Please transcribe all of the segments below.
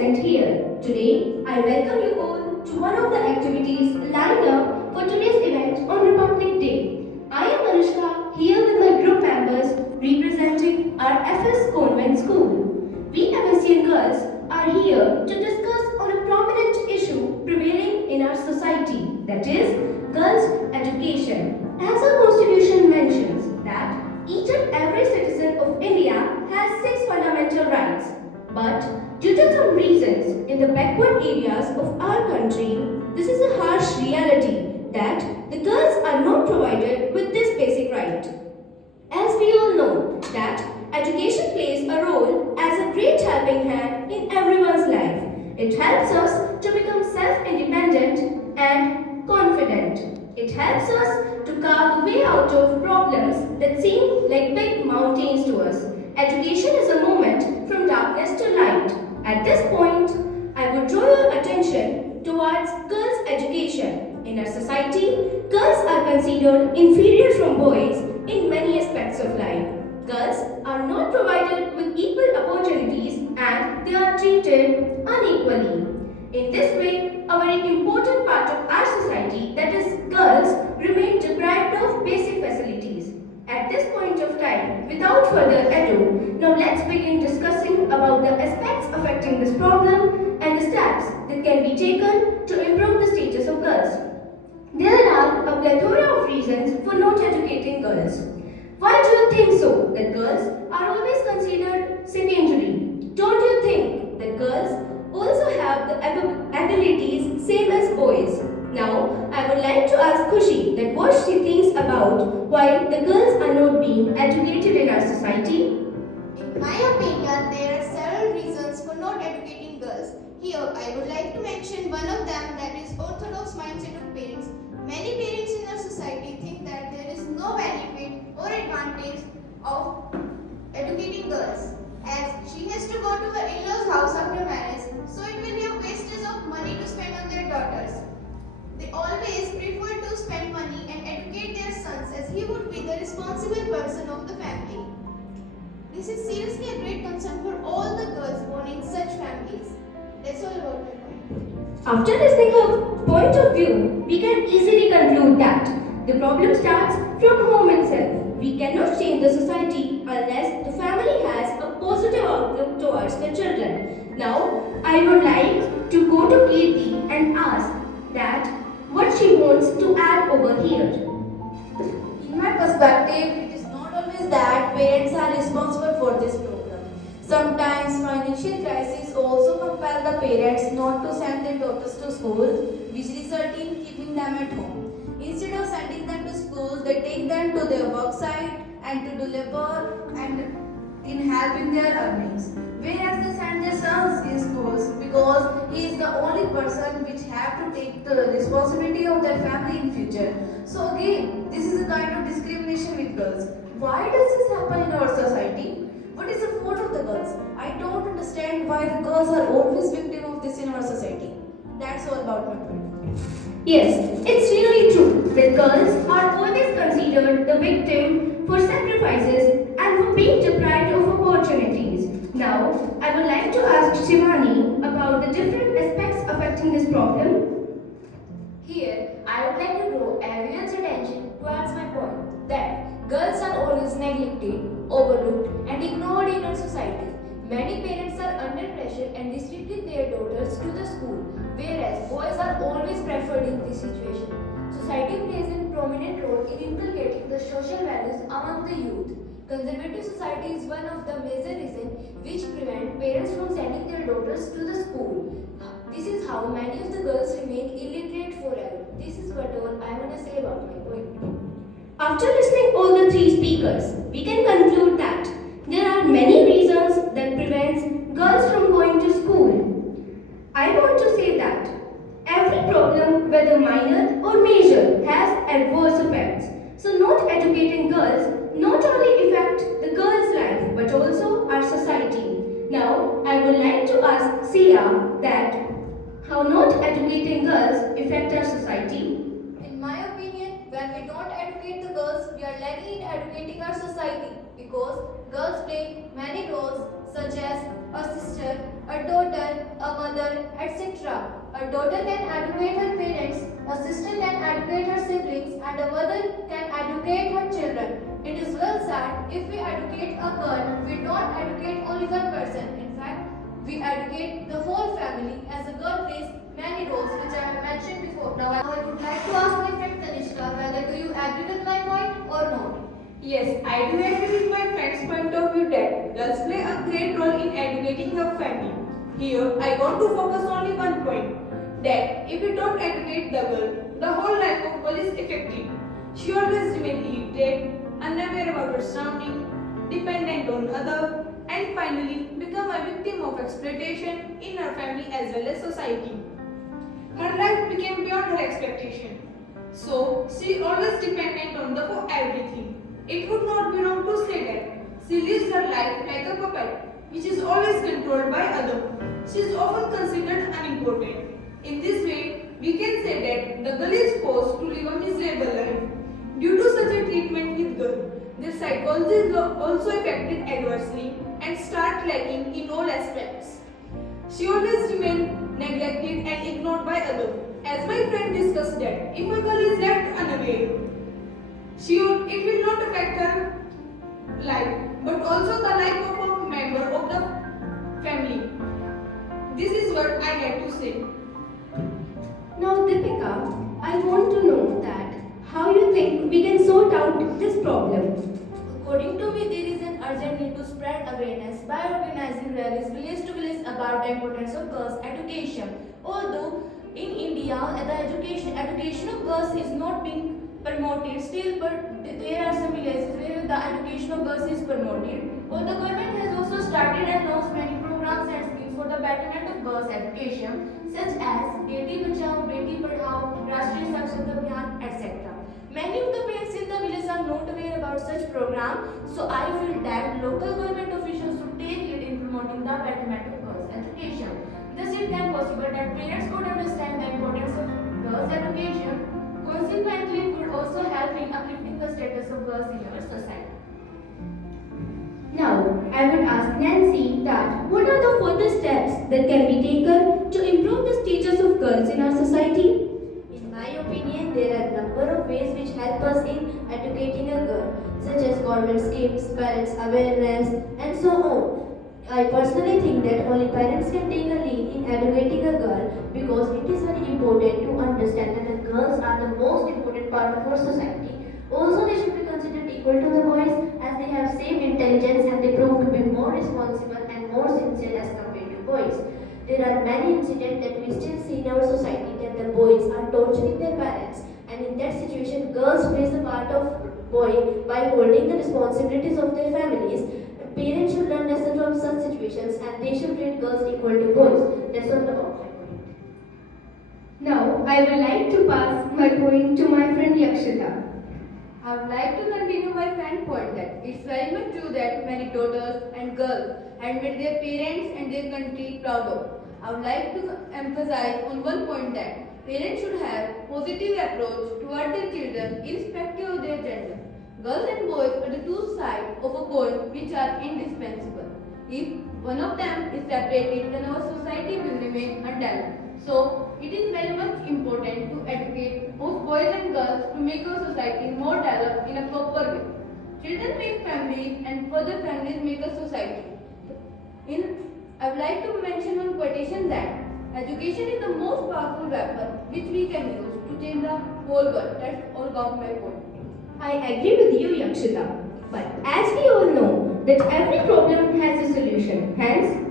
present here. Today, I welcome you all to one of the activities lined up for today's event on Republic Day. I am Anushka, here with my group members representing our FS Convent School. We FSCN girls are here to discuss on a prominent issue prevailing in our society, that is, girls' education. As our constitution mentions that each and every citizen of India has 6 fundamental rights. But due to some reasons in the backward areas of our country, this is a harsh reality that the girls are not provided with this basic right. As we all know that education plays a role as a great helping hand in everyone's life. It helps us to become self-independent and confident. It helps us to carve the way out of problems that seem like big mountains to us. Education is a moment from darkness to light. At this point, I would draw your attention towards girls' education. In our society, girls are considered inferior from boys in many aspects of life. Girls are not provided with equal opportunities and they are treated unequally. In this way, a very important part of our society, that is girls, remain deprived of basic facilities. At this point of time, without further ado, now let's begin discussing about the aspects affecting this problem and the steps that can be taken to improve the status of girls. There are a plethora of reasons for not educating girls. Why do you think so that girls are always considered secondary? Don't you think that girls also have the abilities same as boys? Now, I would like to ask Khushi that what she thinks about why the girls are not being educated in our society. In my opinion, there are several reasons for not educating girls. Here, I would like to mention one of them, that is orthodox mindset of parents. Many parents in our society think that there is no benefit or advantage of educating girls, as she has to go to her in-laws' house after marriage, so it will be a wastage of money to spend on their daughters. They always prefer to spend money and educate their sons, as he would be the responsible person of the family. This is seriously a great concern for all the girls born in such families. That's all about my point. After listening her point of view, we can easily conclude that the problem starts from home itself. We cannot change the society unless the family has a positive outlook towards the children. Now, I would like to go to Kirti and ask that what she wants to add over here. In my perspective, it is not always that parents are responsible for this problem. Sometimes financial crises also compel the parents not to send their daughters to school, which result in keeping them at home. Instead of sending them to school, they take them to their work site and to do labor and in helping their earnings. Whereas they send their sons in schools because he is the only person which have to take the responsibility of their family in future. So again, this is a kind of discrimination with girls. Why does this happen in our society? What is the fault of the girls? I don't understand why the girls are always victim of this in our society. That's all about my point. Yes, it's really true that girls are always considered the victim for sacrifices and for being deprived of opportunities. Now, I would like to ask Shivani about the different aspects affecting this problem. Here, I would like to draw everyone's attention towards my point that girls are always neglected, overlooked, and ignored in our society. Many parents are under pressure and restricted their daughters to the school, whereas boys are always preferred in this situation. Society plays a prominent role in inculcating the social values among the youth. Conservative society is one of the major reasons which prevent parents from sending their daughters to the school. This is how many of the girls remain illiterate forever. This is what all I want to say about my point. After listening all the 3 speakers, we can conclude that there are many reasons that prevents girls from going to school. I want to say that every problem, whether minor or major, has adverse effects. So not educating girls not only affect the girl's life but also our society. Now, I would like to ask Sia that how not educating girls affect our society. In my opinion, when we don't educate the girls, we are lagging in educating our society because girls play many roles such as a sister, a daughter, a mother, etc. A daughter can educate her parents, a sister can educate her siblings, and a mother can educate her children. It is well said, if we educate a girl, we don't educate only one person. In fact, we educate the whole family as a girl plays many roles which I have mentioned before. Now I would like to ask my friend Tanishka whether do you agree with my point or not? Yes, I do agree with my friend's point of view that girls play a great role in educating a family. Here, I want to focus only one point, that if we don't educate the girl, the whole life of girl is affected. She always remains illiterate, unaware about her surrounding, dependent on others, and finally become a victim of exploitation in her family as well as society. Her life became beyond her expectation, so she always dependent on the for everything. It would not be wrong to say that she lives her life like a puppet, which is always controlled by others. She is often considered unimportant. In this way, we can say that the girl is forced to live a miserable life. Due to such a treatment with girl, their psychology is also affected adversely and start lacking in all aspects. She always remains neglected and ignored by others. As my friend discussed that, if a girl is left unaware, it will not affect her life, but also the life of a member of the family. This is what I had to say. Now, Deepika, I want to know that how you think we can sort out this problem. According to me, there is an urgent need to spread awareness by organizing rallies village to village about the importance of girls' education. Although in India, the education of girls is not being promoted still, but there are some villages where the education of girls is promoted. Well, the government has also started and launched many programs and schemes for the betterment of girls' education, such as Beti Bachao, Beti Padhao, Rashtriya Saksharta Abhiyan, etc. Many of the parents in the village are not aware about such programs, so I feel that local government officials should take lead in promoting the betterment of girls' education. Thus, it can possible that parents could understand the importance of girls' education. Consequently, it would also help in uplifting the status of girls in our society. Now, I would ask Nancy that what are the further steps that can be taken to improve the status of girls in our society? In my opinion, there are a number of ways which help us in educating a girl, such as government schemes, parents' awareness, and so on. I personally think that only parents can take a lead in educating a girl because it is very important to understand that the girls are the most important part of our society. Also, they should be considered equal to the boys as they have same intelligence and they prove to be more responsible and more sincere as compared to boys. There are many incidents that we still see in our society that the boys are torturing their parents, and in that situation, girls plays the part of boy by holding the responsibilities of their families. Parents should learn lessons from such situations and they should treat girls equal to boys. That's all about my point. Now, I would like to pass my point to my friend Yakshita. I would like to continue my friend point that it's very much true that many daughters and girls have made their parents and their country proud of. I would like to emphasize on one point that parents should have positive approach toward their children irrespective of their gender. Girls and boys are the two sides of a coin which are indispensable. If one of them is separated, then our society will remain undeveloped. So, it is very much important to educate both boys and girls to make our society more developed in a proper way. Children make families and further families make a society. I would like to mention one quotation that education is the most powerful weapon which we can use to change the whole world. That's all about my point. I agree with you, Yakshita. But as we all know that every problem has a solution, hence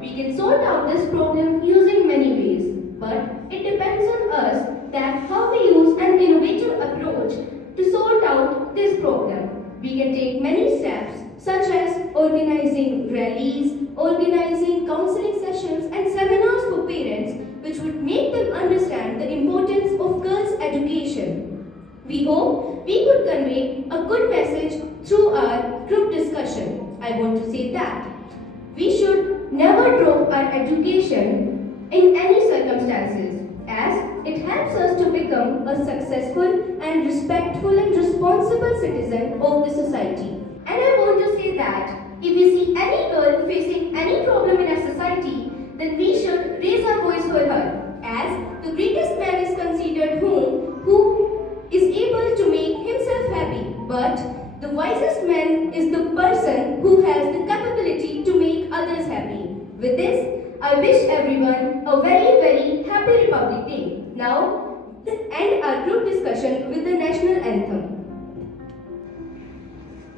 we can sort out this problem using many ways. But it depends on us that how we use an innovative approach to sort out this problem. We can take many steps such as organizing rallies, organizing counseling sessions and seminars for parents which would make them understand the importance of girls' education. We hope we could convey a good message through our group discussion. I want to say that we should never drop our education in any circumstances as it helps us to become a successful and respectful and responsible citizen of the society. And I want to say that If we see any girl facing any problem in our society, then we should raise our voice for her, as the greatest man is considered who is able to make himself happy, but the wisest man is the person who has the capability to make others happy. With this, I wish everyone a very, very happy Republic Day. Now, let's end our group discussion with the national anthem.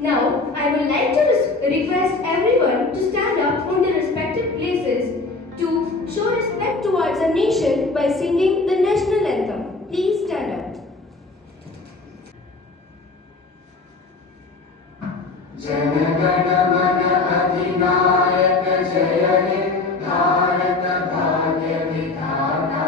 Now, I would like to request everyone to stand up on their respective places to show respect towards our nation by singing the national anthem. Please stand up. जनगण मन अधिनायक जय हे भारत भाग्य विधाता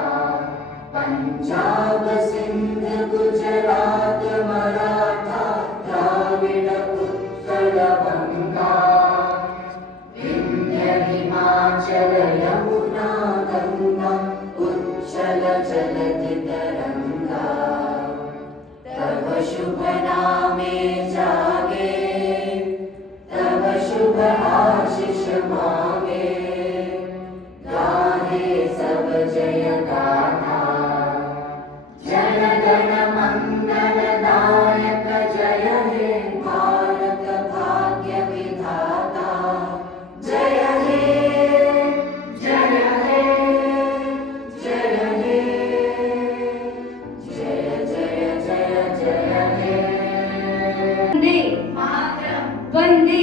पंजाब सिंध गुजरात मराठा द्राविड उत्कल बंगा विंध्य हिमाचल यमुना गंगा उच्चल जलधि तरंगा तव शुभ नामे जागे तव शुभ आशीष मांगे गाहे सब जय गाथा जन गण मंगल दायक जय हे भारत भाग्य विधाता जय हे जय हे जय हे जय जय जय जय हे Vande मातरम Vande